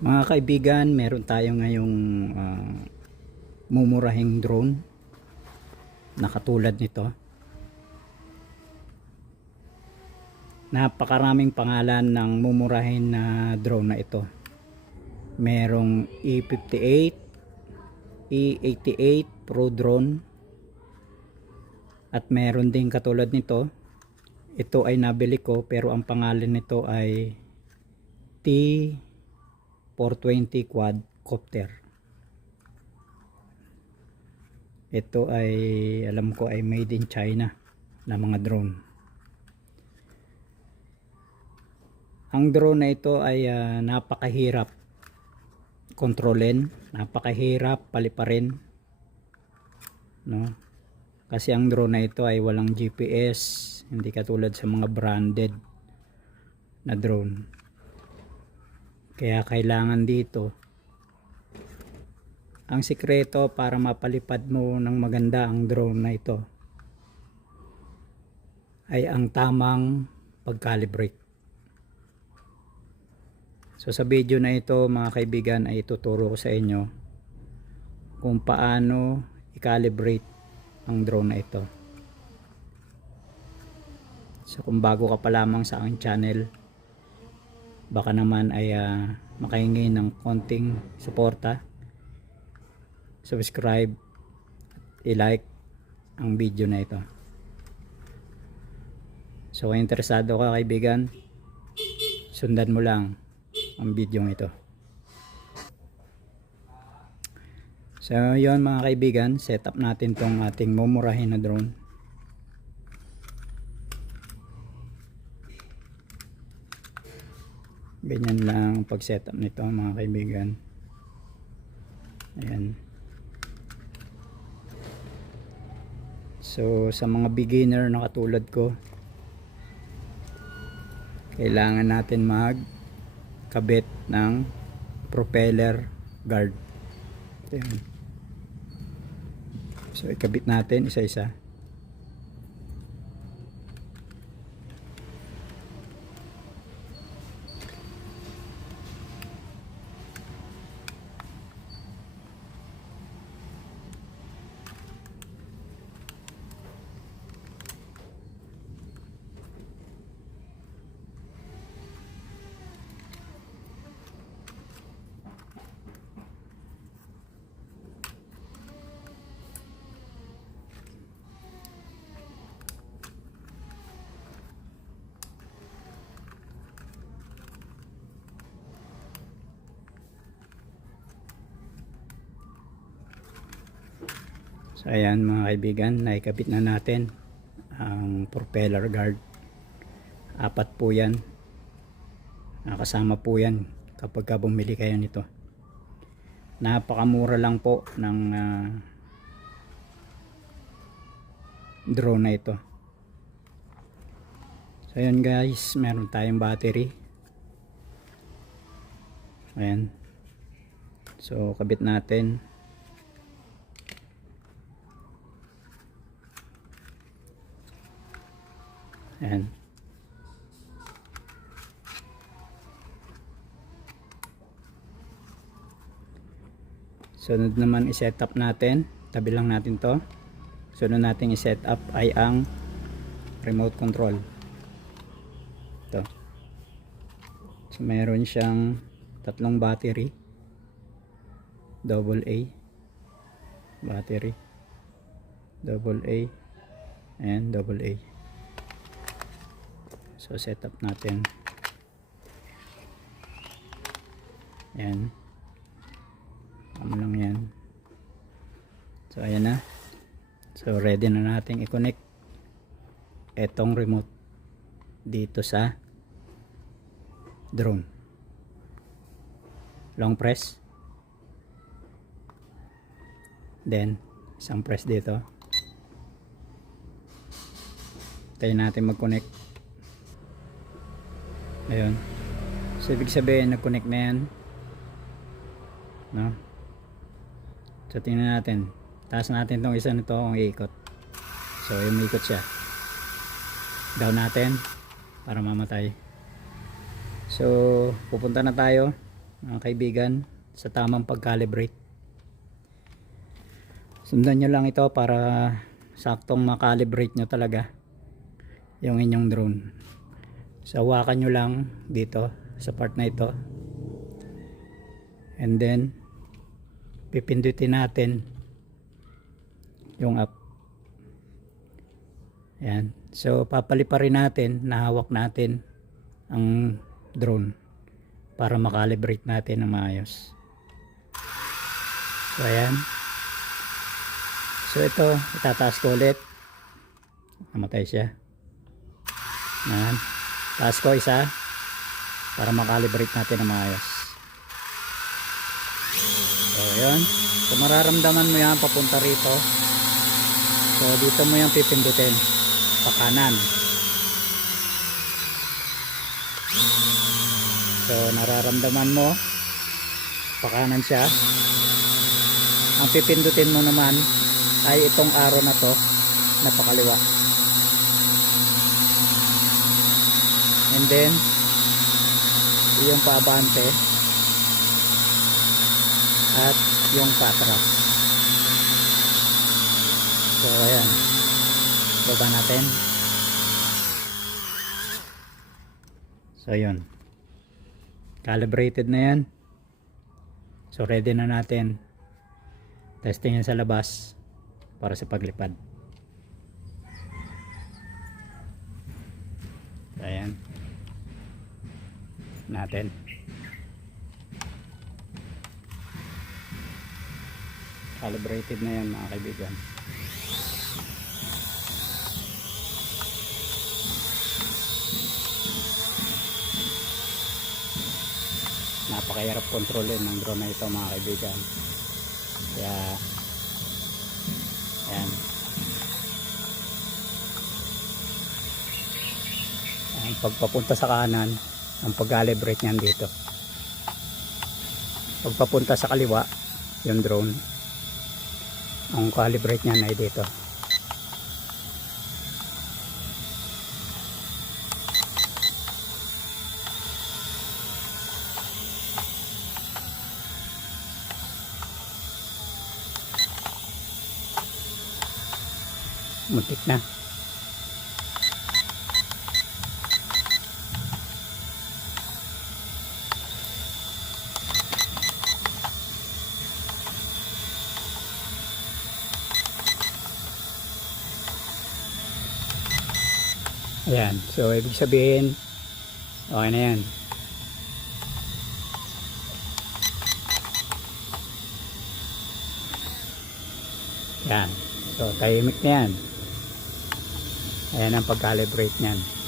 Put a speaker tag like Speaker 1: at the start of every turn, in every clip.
Speaker 1: Mga kaibigan, meron tayo ngayong ah, mumurahing drone na katulad nito. Napakaraming pangalan ng mumurahin na drone na ito. Merong E58, E88 Pro drone at meron din katulad nito. Ito ay nabili ko pero ang pangalan nito ay T 420 quadcopter. Ito ay alam ko ay made in China na mga drone. Ang drone na ito ay ah, napakahirap kontrolin, napakahirap paliparin. No? Kasi ang drone na ito ay walang GPS, hindi katulad sa mga branded na drone. Kaya kailangan dito ang sikreto para mapalipad mo ng maganda ang drone na ito ay ang tamang pag-calibrate. So sa video na ito mga kaibigan ay ituturo ko sa inyo kung paano i-calibrate ang drone na ito. So kung bago ka pa lamang sa aking channel, baka naman ay ah, makahingi ng konting suporta. Subscribe, i-like ang video na ito. So kung interesado ka kaibigan, sundan mo lang ang video ito. So yon mga kaibigan, set up natin tong ating mumurahin na drone. Ganyan lang pag setup nito mga kaibigan. Ayan. So sa mga beginner na katulad ko, kailangan natin mag kabit ng propeller guard. Ayan. So ikabit natin isa-isa. So ayan mga kaibigan, naikabit na natin ang propeller guard. Apat po yan. Nakasama po yan kapag ka bumili kayo nito. Napakamura lang po ng ah, drone na ito. So ayan guys, meron tayong battery. Ayan. So kabit natin. Ayan. Sunod naman i-set up natin. Tabi lang natin to. Sunod natin i-set up ay ang remote control. Ito. So meron siyang tatlong battery. Double A. Battery. Double A. And double A. So set up natin. Yan. Ano lang yan. So ayan na. So ready na natin i-connect etong remote dito sa drone. Long press. Then isang press dito. Tayo natin mag-connect. Ayun. So, ibig sabihin, nag-connect na yan. No? So, tingnan natin. Taas natin tong isa nito kung iikot. So, yung ikot siya. Down natin para mamatay. So, pupunta na tayo mga kaibigan sa tamang pag-calibrate. Sundan nyo lang ito para saktong makalibrate nyo talaga yung inyong drone. So hawakan nyo lang dito sa part na ito. And then pipindutin natin yung up. Yan. So papaliparin natin, nahawak natin ang drone para makalibrate natin ng maayos. So ayan. So ito, itataas ko ulit. Namatay siya. Ayan. Taas ko isa para makalibrate natin ng maayos. So yun. So mararamdaman mo yan papunta rito. So dito mo yan pipindutin. Pa kanan. So nararamdaman mo pakanan siya. Ang pipindutin mo naman ay itong arrow na to na pakaliwa. And then yung paabante at yung patras. So ayan. Baba natin. So yun calibrated na yan so ready na natin testing yan sa labas para sa paglipad ayan natin. Calibrated na yan mga kaibigan. Napakahirap kontrolin ng drone na ito mga kaibigan. Kaya ayan. Ang pagpapunta sa kanan ang pag-calibrate niyan dito. Pagpapunta sa kaliwa yung drone. Ang calibrate niyan ay dito. Muntik na Ayan, so ibig sabihin okay na yan. Yan so tahimik na yan. Ayan ang pag-calibrate nyan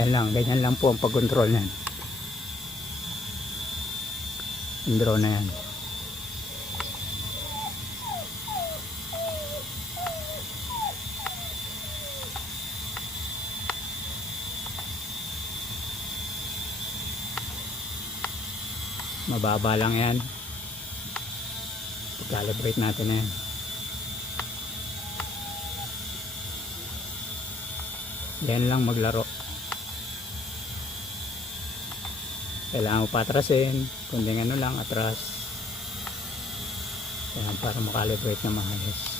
Speaker 1: yan lang, ganyan lang po ang pag-control nyan yung drone na yan. Mababa lang yan. Calibrate natin na yan. Yan lang maglaro kailangan mo patrasin kundi ano lang atras. Yan para makalibrate na maayos